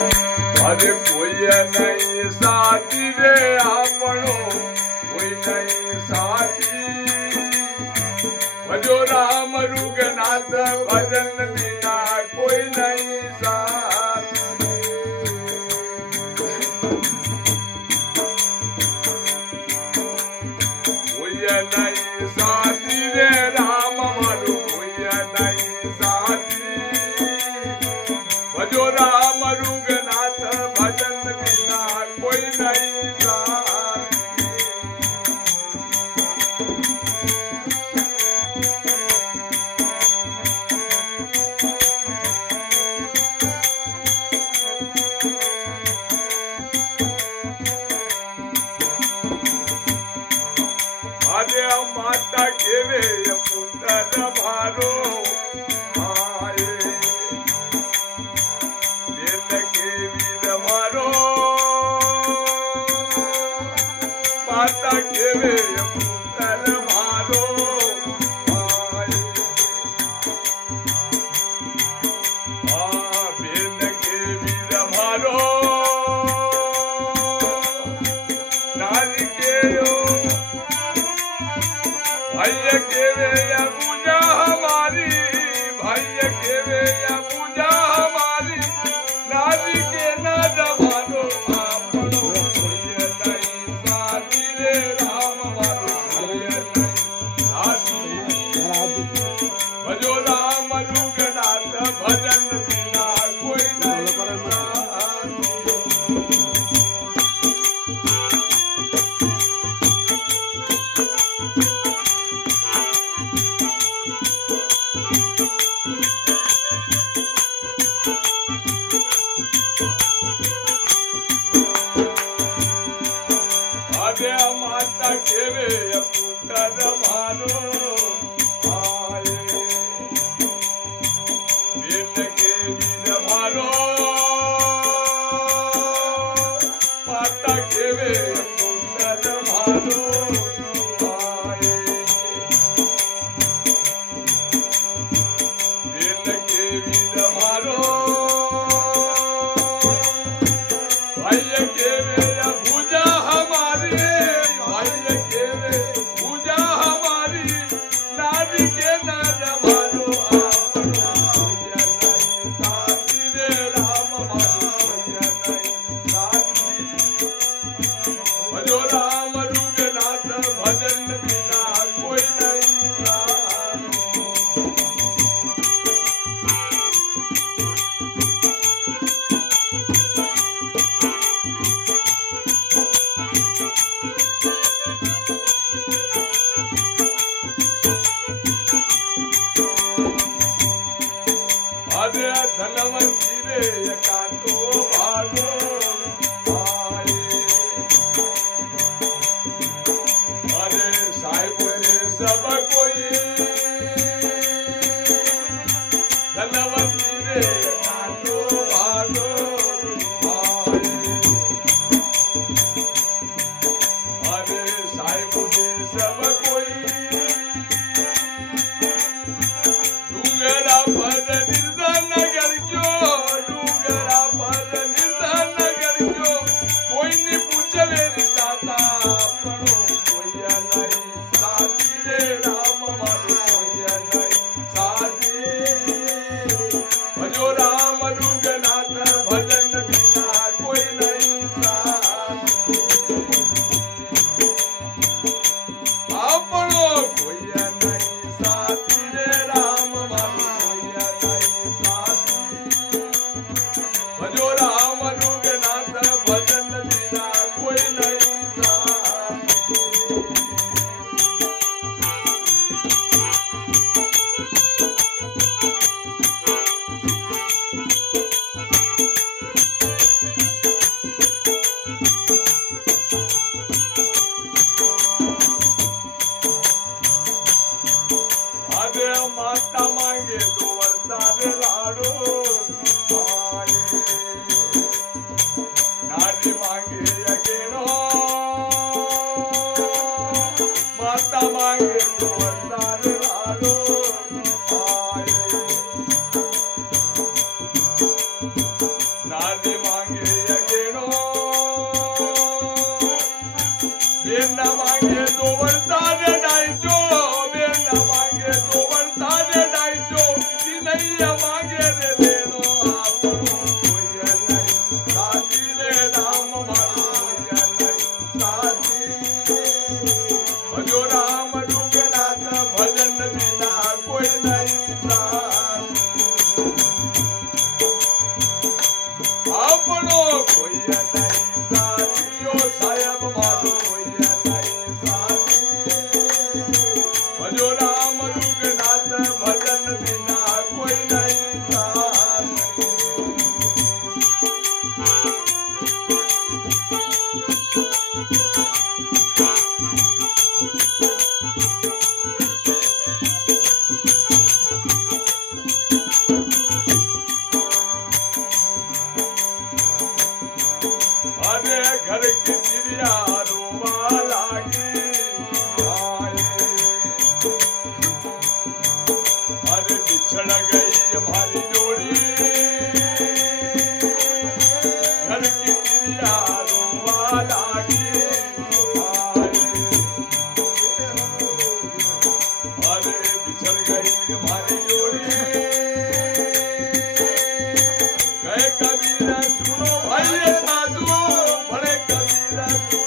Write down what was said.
अरे कोई नहीं साथी रे आपनो कोई नहीं साथी भजो राम रुगनाथ भजन बिना कोई नहीं साथी कोई नहीं साथी रे राम मारू कोई नहीं साथी भजो राम रुगनाथ भजन बिना कोई नहीं साथी अरे माता केवे पुत्र भारो आए दिल के वीर मारो माता केवे पुत्र भारो आए दिल के वीर मारो नारी के भाई केवे या पूजा हमारी भाई केवे या पूजा हमारी नारी के ना जमानो आपनो कोई नहीं साथी रे राम मारो कोई नहीं साथी भजो राम रुगनाथ भजन बिना कोई नहीं साथी अरे माता केवे पुत्र भारो आए दिल के वीर भारो माता केवे पुत्र भारो आए दिल के वीर भारो भाई केवे पूजा हमारी भाई केवे पूजा हमारी नारी के ना जमानो आपनो कोई नहीं साथी रे राम मारो कोई नहीं साथी भजो राम रुगनाथ भजन बिना कोई नहीं साथी अरे धनवंती रे कांतो भागो आए अरे साहिब रे सब कोई धनवंती रे कांतो भागो आए अरे साहिब रे सब कोई डूंगरा पर नगर क्यों डूंगरा पर नगर क्यों कोई नहीं पूछे मेरी साता पढ़ो कोई नहीं साथी रे राम मारो कोई नहीं साथी भजो राम रुगनाथ भजन बिना कोई नहीं साथी आपनो कोई नहीं साथी रे राम मारो कोई नहीं साथी भजो राम रुगनाथ भजन बिना कोई नहीं साथी अरे माता मांगे दो वरदान लाडो आए मांगे अगेणो बेन ना मांगे तो वरदान डायचो बेन ना मांगे तो वरदान डायचो की नहीं मांगे रे लेनो आपनो कोई नहीं साथी रे राम मारो कोई नहीं साथी भजो राम रुगनाथ भजन बिना कोई नहीं साथी आपनो कोई नहीं साथियो साहेब मारो कोई नहीं साथी भजो राम रुगनाथ भजन बिना कोई नहीं साथी अरे घर की चिड़िया रोवा लागी आए अरे बिछड़ गई हमारी जोड़ी घर की चिड़िया रोवा लागी आए अरे बिछड़ गई हमारी जोड़ी गए कबीर सुनो भाई साधु बड़े कबीर सुनो